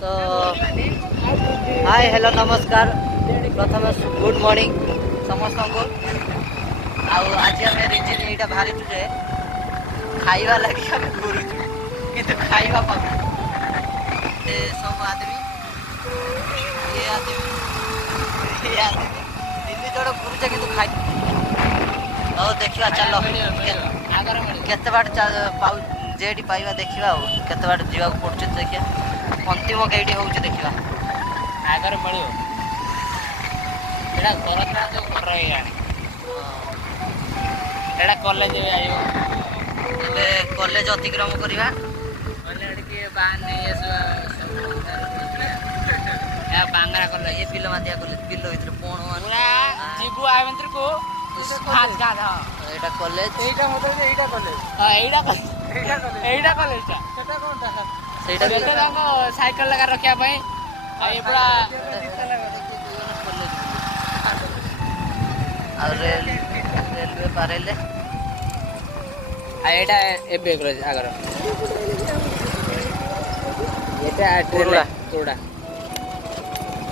तो hi hello नमस्कार प्रथम गुड मॉर्निंग समस्त को आज आम रिजिन यहाँ बाहरी जे खाइबा लगी आम घूरुचु कि खाइबा पाऊ सब आदमी ये आदमी तीन जन घूरुचे कि खाई देखा चलो केते बाट जेडी पाइबा देखा केते बाट जीवा पड़ुचे देखिया अंतिम कईटी हूँ देखा आगर मिल घर जो घर एटा कॉलेज कॉलेज अतिक्रम करवा बांगरा कॉलेज ये बिल मादिया कॉलेज बिल भीतर कोण जीवु आ मंत्री को घास घास हां एटा कॉलेज एटा मतलब एटा कॉलेज हां एटा कॉलेज एटा कॉलेज सेटा कोनटा सेटा को साइकिल लगा रखिया पई आ ये पूरा और रेलवे पारेले आ एटा एबे कॉलेज आगर एटा ट्रेन तोड़ा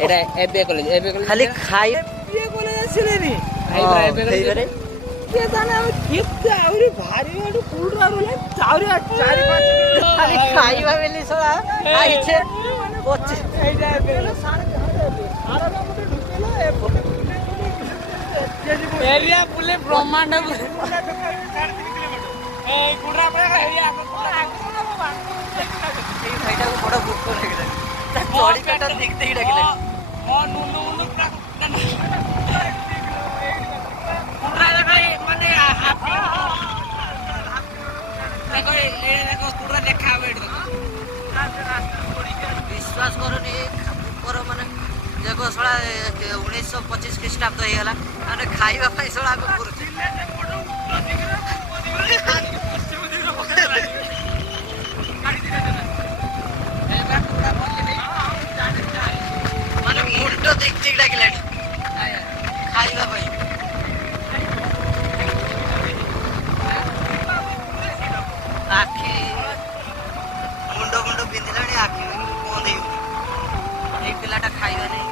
एटा एबे कॉलेज खाली खाई एबे कॉलेज आसिले नी एबे कॉलेज के जाने हम किते आउरी भारी वाडू कुडरा रोले चाउरी 4-5 खाली खाइबा बेली सोला आइछे कोच एटा एबे सारा का मते ढुकेला एरिया पुले ब्रह्मांड ए कुडरा पे एरिया एटा को बड़ा बुक कर लगले चोरी कटर दिखते ही लगले हां नुनु कुडरा भाई माने कुडरा देखा विश्वास करोनी ऊपर माने देखो सला 1925 ख्रीष्टाब्द हो गला माने खाइबा पई सला को पुरछ माने उल्टो देखते लागले खाइबा पई आखि मुंडो मुंडो बिंदिलानी आखि बंद हो पिलाटा खाइबा नहीं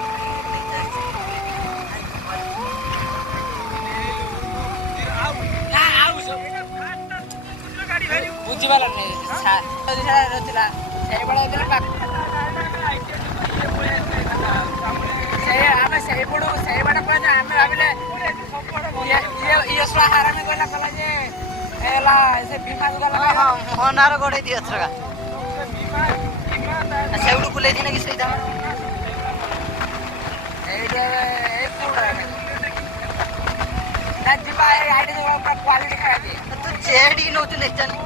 बुझीवाला नहीं रचला से बड़ा दिला पाक से बड़ा को हम भाबिले ये स्वा हारामी गला कला जे एला से बीमा गला होनार गोडे दियो छगा सेउडु कुले दिन कि सही दाम एक पूरा ना जीवा आईडी जो पूरा क्वालिटी खा दे तू जेडी नो तू नहीं जानी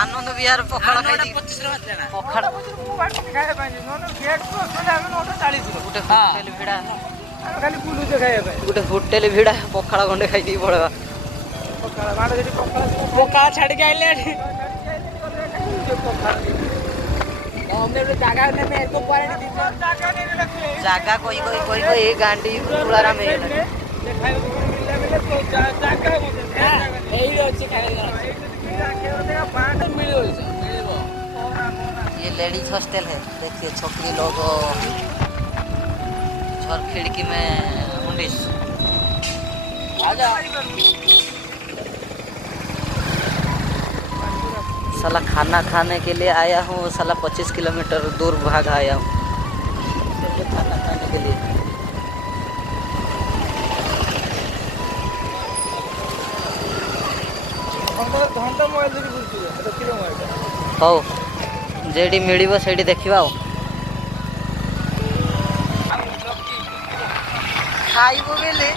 आनंद विहार पखाड़ खाई 25 रे मत लेना पखाड़ खाए पानी नो गेट को सोले हम 40 गुटे होटल भिड़ा खाली बुलु जे खाए पाए गुटे होटल भिड़ा पखाड़ गंडे खाई दी पड़वा पखाड़ माडे जेडी पखाड़ छाड़ के आइले हमने तो जागा ने में तो पारे दी जागा नहीं रखे जागा कोई ए गांडी पूरा राम हे खाए मिले तो जागा एही अछि खाए ये लेडीज हॉस्टल है देखिए छोकरी लोग झर खिड़की में मुंडिस आजा साला खाना खाने के लिए आया हूँ साला 25 किलोमीटर दूर भाग आया हूँ खाना खाने के लिए घंटा मोबाइल देखि बुझियो एटा किलो मोबाइल हो जेडी मिलिबो सेडी देखिबा खाइबो बेले